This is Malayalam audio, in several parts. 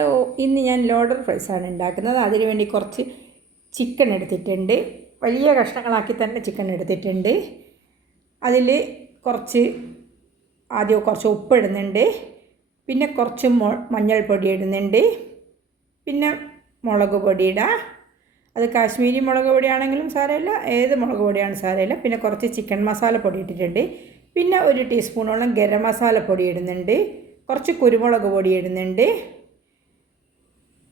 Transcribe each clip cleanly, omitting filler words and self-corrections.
ഹലോ, ഇന്ന് ഞാൻ ലോഡർ ഫ്രൈസാണ് ഉണ്ടാക്കുന്നത്. അതിനുവേണ്ടി കുറച്ച് ചിക്കൻ എടുത്തിട്ടുണ്ട്. വലിയ കഷ്ണങ്ങളാക്കി തന്നെ ചിക്കൻ എടുത്തിട്ടുണ്ട്. അതിൽ ആദ്യം കുറച്ച് ഉപ്പ് ഇടുന്നുണ്ട്, പിന്നെ കുറച്ച് മഞ്ഞൾപ്പൊടി ഇടുന്നുണ്ട്, പിന്നെ മുളക് പൊടി ഇടാം. അത് കാശ്മീരി മുളക് പൊടിയാണെങ്കിലും സാരമില്ല, ഏത് മുളക് പൊടിയാണ് സാരമില്ല. പിന്നെ കുറച്ച് ചിക്കൻ മസാല പൊടി ഇട്ടിട്ടുണ്ട്. പിന്നെ 1 ടീസ്പൂണോളം ഗരം മസാല പൊടി ഇടുന്നുണ്ട്, കുറച്ച് കുരുമുളക് പൊടി ഇടുന്നുണ്ട്.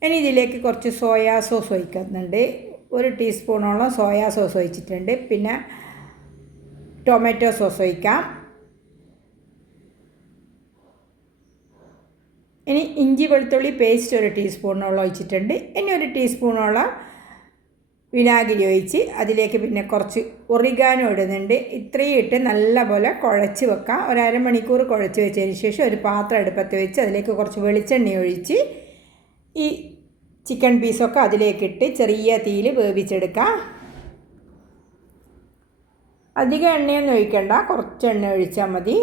ഇനി ഇതിലേക്ക് കുറച്ച് സോയാ സോസ് ഒഴിക്കുന്നുണ്ട്. 1 ടീസ്പൂണോളം സോയാ സോസ് ഒഴിച്ചിട്ടുണ്ട്. പിന്നെ ടൊമാറ്റോ സോസ് ഒഴിക്കാം. ഇനി ഇഞ്ചി വെളുത്തുള്ളി പേസ്റ്റ് 1 ടീസ്പൂണോളം ഒഴിച്ചിട്ടുണ്ട്. ഇനി 1 ടീസ്പൂണോളം വിനാഗിരി ഒഴിച്ച് അതിലേക്ക് പിന്നെ കുറച്ച് ഒറിഗാനോ ഇടുന്നുണ്ട്. ഇത്രയും ഇട്ട് നല്ലപോലെ കുഴച്ച് വെക്കാം. ഒരു അരമണിക്കൂർ കുഴച്ച് വെച്ചതിന് ശേഷം ഒരു പാത്രം അടുപ്പത്ത് വെച്ച് അതിലേക്ക് കുറച്ച് വെളിച്ചെണ്ണ ഒഴിച്ച് ഈ ചിക്കൻ പീസൊക്കെ അതിലേക്കിട്ട് ചെറിയ തീയിൽ വേവിച്ചെടുക്കാം. അധികം എണ്ണയൊന്നും ഒഴിക്കണ്ട, കുറച്ച് എണ്ണ ഒഴിച്ചാൽ മതി.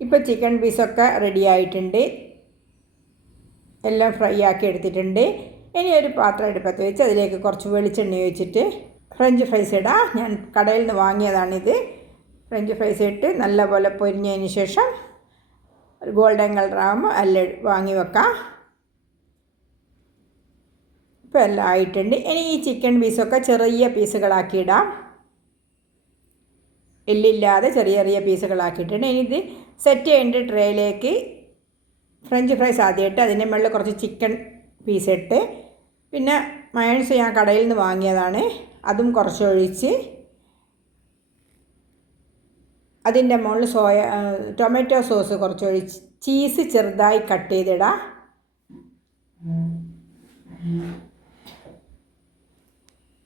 ഇപ്പോൾ ചിക്കൻ പീസൊക്കെ റെഡി ആയിട്ടുണ്ട്, എല്ലാം ഫ്രൈ ആക്കി എടുത്തിട്ടുണ്ട്. ഇനി ഒരു പാത്രം അടുപ്പത്ത് വെച്ച് അതിലേക്ക് കുറച്ച് വെളിച്ചെണ്ണ ഒഴിച്ചിട്ട് ഫ്രഞ്ച് ഫ്രൈസ് ഇടാം. ഞാൻ കടയിൽ നിന്ന് വാങ്ങിയതാണിത്. ഫ്രഞ്ച് ഫ്രൈസ് ഇട്ട് നല്ലപോലെ പൊരിഞ്ഞതിന് ശേഷം ഒരു ഗോൾഡൻ കളറാകുമ്പോൾ എല്ലാം വാങ്ങി വെക്കാം. ഇപ്പോൾ എല്ലാം ആയിട്ടുണ്ട്. ഇനി ഈ ചിക്കൻ പീസൊക്കെ ചെറിയ പീസുകളാക്കി ഇടാം. എല്ലില്ലാതെ ചെറിയ ചെറിയ പീസുകളാക്കിയിട്ടുണ്ട്. ഇനി ഇത് സെറ്റ് ചെയ്യേണ്ട ട്രേയിലേക്ക് ഫ്രഞ്ച് ഫ്രൈസ് ആദ്യം ഇട്ട് അതിൻ്റെ മുകളിൽ കുറച്ച് ചിക്കൻ പീസ് ഇട്ട് പിന്നെ മയോണൈസ് ഞാൻ കടയിൽ നിന്ന് വാങ്ങിയതാണ്, അതും കുറച്ച് ഒഴിച്ച് അതിൻ്റെ മുകളിൽ ടൊമാറ്റോ സോസ് കുറച്ച് ഒഴിച്ച് ചീസ് ചെറുതായി കട്ട് ചെയ്തിടാം.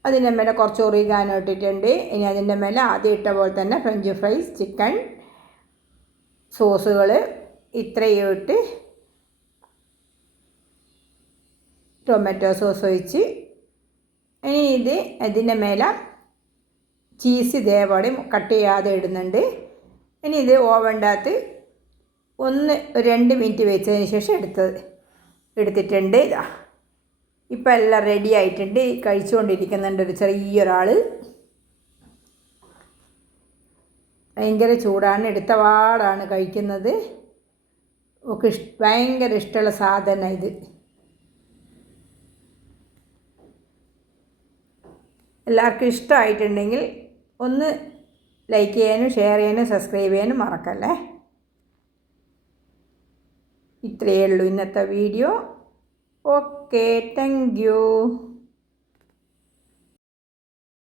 അതിൻ്റെ മേലെ കുറച്ച് ഒറിഗാനോ ഇട്ടിട്ടുണ്ട്. ഇനി അതിൻ്റെ മേലെ ആദ്യം ഇട്ട പോലെ തന്നെ ഫ്രഞ്ച് ഫ്രൈസ്, ചിക്കൻ സോസുകൾ ഇത്രയും ഇട്ട് ടൊമാറ്റോ സോസ് ഒഴിച്ച് ഇനി ഇതിൻ്റെ മേലെ ചീസ് ഇതേപോലെ കട്ട് ചെയ്യാതെ ഇടുന്നുണ്ട്. ഇനി ഇത് ഓവൻ്റെ അകത്ത് 2 മിനിറ്റ് വെച്ചതിന് ശേഷം എടുത്തിട്ടുണ്ട്. ഇപ്പം എല്ലാം റെഡി ആയിട്ടുണ്ട്. കഴിച്ചുകൊണ്ടിരിക്കുന്നുണ്ട് ഒരു ചെറിയൊരാൾ. ഭയങ്കര ചൂടാണ്, എടുത്ത പാടാണ് കഴിക്കുന്നത്. ഒക്കെ ഭയങ്കര ഇഷ്ടമുള്ള സാധനം ഇത്. എല്ലാവർക്കും ഇഷ്ടമായിട്ടുണ്ടെങ്കിൽ ഒന്ന് ലൈക്ക് ചെയ്യാനും ഷെയർ ചെയ്യാനും സബ്സ്ക്രൈബ് ചെയ്യാനും മറക്കല്ലേ. ഇത്രയേ ഉള്ളൂ ഇന്നത്തെ വീഡിയോ. Okay, thank you.